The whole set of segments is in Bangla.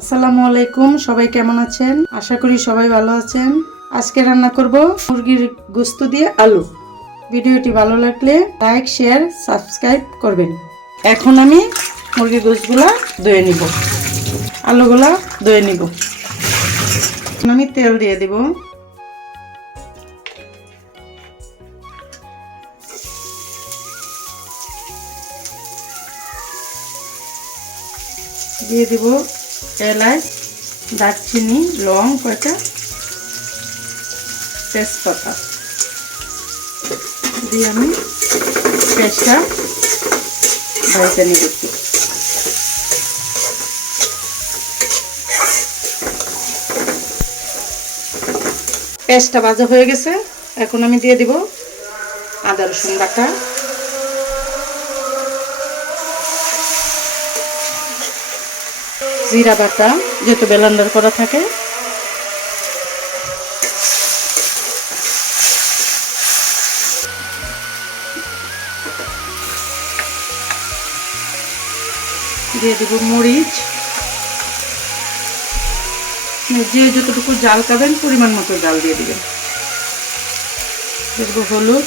আসসালামু আলাইকুম, সবাই কেমন আছেন? আশা করি সবাই ভালো আছেন। আজকে রান্না করব মুরগির গোশত দিয়ে আলু। ভিডিওটি ভালো লাগলে লাইক, শেয়ার, সাবস্ক্রাইব করবেন। এখন আমি মুরগির গোশতগুলা ধুয়ে নিব, আলুগুলা ধুয়ে নিব। আমি তেল দিয়ে দিব। দিয়ে দিব এলাচ, দারচিনি, লং কয়টা, তেজপাতা দিয়ে আমি পেঁয়াজটা ভাজতে নিব একটু। পেঁয়াজটা ভাজা হয়ে গেছে, এখন আমি দিয়ে দিব আদা রসুন বাটা, জিরা বাটা যেহেতু ব্লেন্ডার করা থাকে, দিয়ে দিব মরিচ, যে যতটুকু জাল খাবেন পরিমাণ মতো জাল দিয়ে দিবেন। দিয়ে দেবো হলুদ,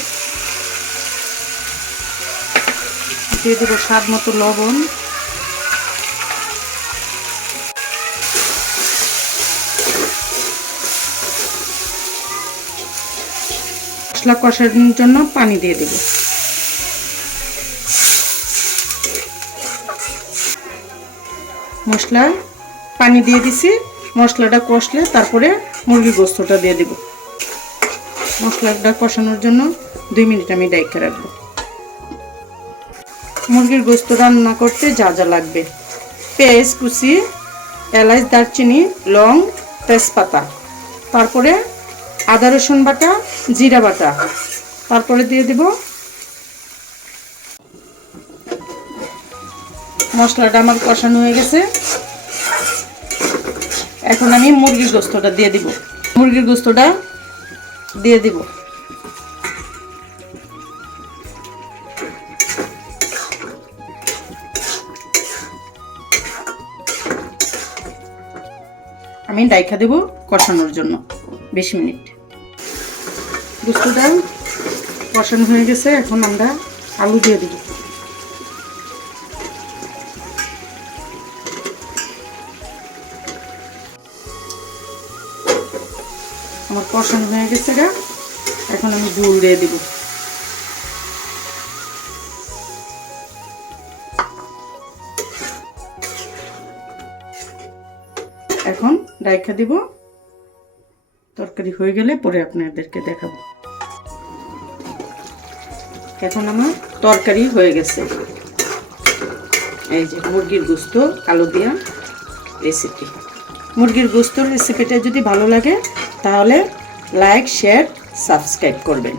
দিয়ে দেবো স্বাদ মতো লবণ, মশলা কষানোর জন্য পানি দিয়ে দেব। মশলা পানি দিয়ে দিছি, মশলাটা কষলে তারপরে মুরগির গোশতটা দিয়ে দেব। মশলাটা কষানোর জন্য 2 মিনিট আমি ঢেকে রাখবো। মুরগির গোশত রান্না করতে যা যা লাগবে: পেঁয়াজ কুচি, এলাচ, দারচিনি, লং, তেজপাতা, তারপরে আদা রসুন বাটা, জিরা বাটা, তারপরে দিয়ে দিব মশলাটা। আমার কষানো হয়ে গেছে, এখন আমি মুরগির গোশতটা দিয়ে দিব। মুরগির গোশতটা দিয়ে দিব। আমি ঢাকা দেব কষানোর জন্য 20 মিনিট। গোশতটা কষানো হয়ে গেছে, এখন আমরা আলু দিয়ে দিব। আমার কষানো হয়ে গেছে গা, এখন আমি ঝোল দিয়ে দিব। এখন ঢাকা দিব, তরকারি হয়ে গেলে পরে আপনাদেরকে দেখাবো। এখন আমার তরকারি হয়ে গেছে। এই যে মুরগির গোশত আলু দিয়া রেসিপি। মুরগির গোশতর রেসিপিটা যদি ভালো লাগে তাহলে লাইক, শেয়ার, সাবস্ক্রাইব করবেন।